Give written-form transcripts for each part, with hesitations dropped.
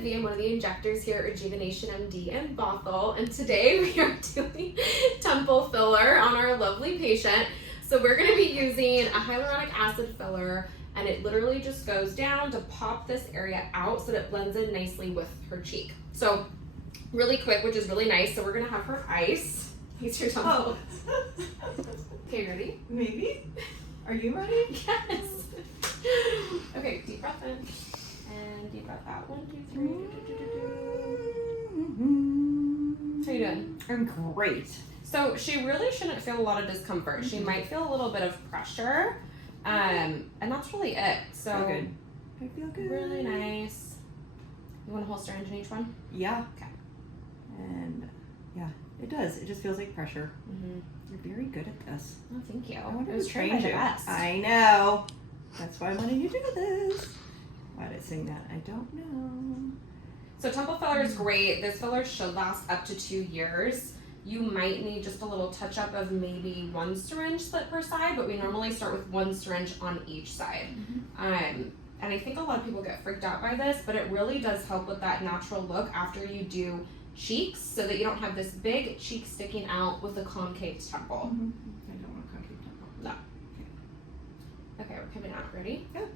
Vivi. I'm one of the injectors here at RejuvenationMD in Bothell, and today we are doing temple filler on our lovely patient. So we're going to be using a hyaluronic acid filler, and it literally just goes down to pop this area out so that it blends in nicely with her cheek. So really quick, which is really nice. So we're going to have her ice. Here's your temple. Oh. Okay, ready? Maybe. Are you ready? Yes. Okay, deep breath in. And deep breath out. 1, 2, 3. How you doing? I'm great. So she really shouldn't feel a lot of discomfort. She might feel a little bit of pressure. And that's really it. So good. I feel good. Really nice. You want a whole syringe in each one? Yeah. Okay. And yeah, it does. It just feels like pressure. Mm-hmm. You're very good at this. Oh, thank you. I wonder it was who trained trained by you. the best. I know. That's why I wanted you to do this. Why did I sing that? I don't know. So temple filler is great. This filler should last up to 2 years. You might need just a little touch up of maybe 1 syringe split per side, but we normally start with 1 syringe on each side. And I think a lot of people get freaked out by this, but it really does help with that natural look after you do cheeks, so that you don't have this big cheek sticking out with a concave temple. I don't want a concave temple. No. Okay, we're coming out. Ready? Yeah.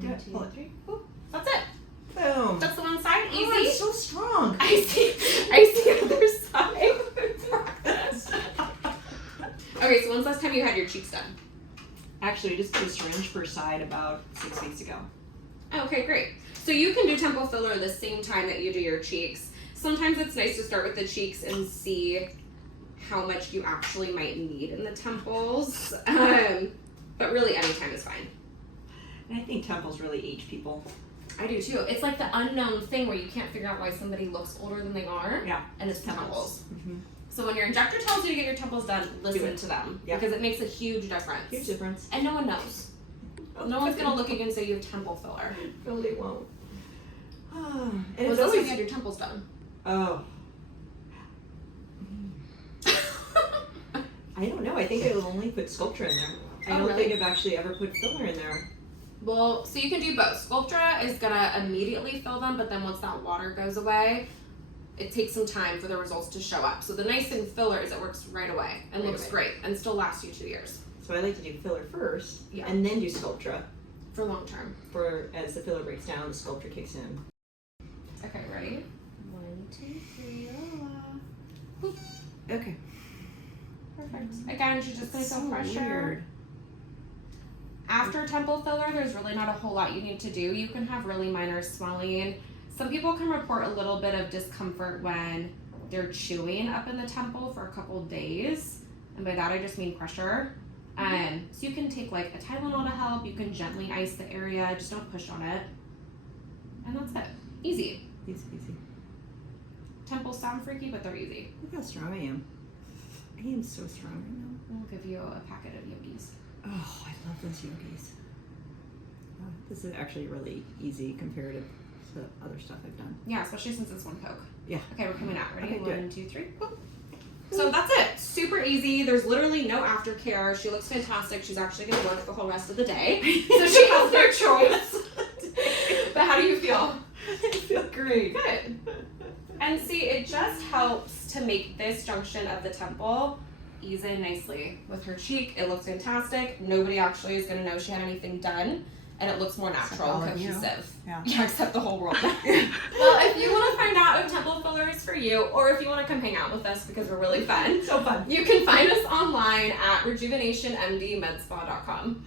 1, 2, 3. Boop. That's it. Boom. That's the one side. Easy. Oh, it's so strong. I see the other side. Okay, so when's the last time you had your cheeks done? Actually, I just did a syringe per side about 6 weeks ago. Okay, great. So you can do temple filler the same time that you do your cheeks. Sometimes it's nice to start with the cheeks and see how much you actually might need in the temples. But really any time is fine. And I think temples really age people. I do too. It's like the unknown thing where you can't figure out why somebody looks older than they are. Yeah. And it's temples. Mm-hmm. So when your injector tells you to get your temples done, listen to them. Yeah. Because it makes a huge difference. Huge difference. And no one knows. No one's going to look again and say you have temple filler. No, they won't. And When's it's the last time always... you had your temples done? Oh. I don't know. I think I'll only put Sculptra in there. I don't think I've actually ever put filler in there. Well, so you can do both. Sculptra is going to immediately fill them, but then once that water goes away, it takes some time for the results to show up. So the nice thing with filler is it works right away and looks great and still lasts you 2 years. So I like to do filler first, Yeah. and then do Sculptra. For long term. For as the filler breaks down, the Sculptra kicks in. Okay, ready? 1, 2, 3. Boop. Okay. Perfect. Again, she's just going to feel pressure. Weird. After temple filler, there's really not a whole lot you need to do. You can have really minor swelling. Some people can report a little bit of discomfort when they're chewing up in the temple for a couple days. And by that, I just mean pressure. So you can take like a Tylenol to help. You can gently ice the area. Just don't push on it. And that's it. Easy. Easy, easy. Temples sound freaky, but they're easy. Look how strong I am. I am so strong right now. We'll give you a packet of yogis. Oh, I love those yogis. Oh, this is actually really easy compared to other stuff I've done. Yeah, especially since it's 1 poke. Yeah. Okay, we're coming out. Ready? Okay, 1, 2, 3. Boop. So that's it. Super easy. There's literally no aftercare. She looks fantastic. She's actually going to work the whole rest of the day. So she has no choice. But how do you feel? I feel great. Good. And see, it just helps to make this junction of the temple ease in nicely with her cheek. It looks fantastic. Nobody actually is going to know she had anything done. And it looks more natural and cohesive. Yeah, except the whole world. Well, if you want to find out if temple filler is for you, or if you want to come hang out with us because we're really fun, So fun. you can find us online at RejuvenationMDMedspa.com.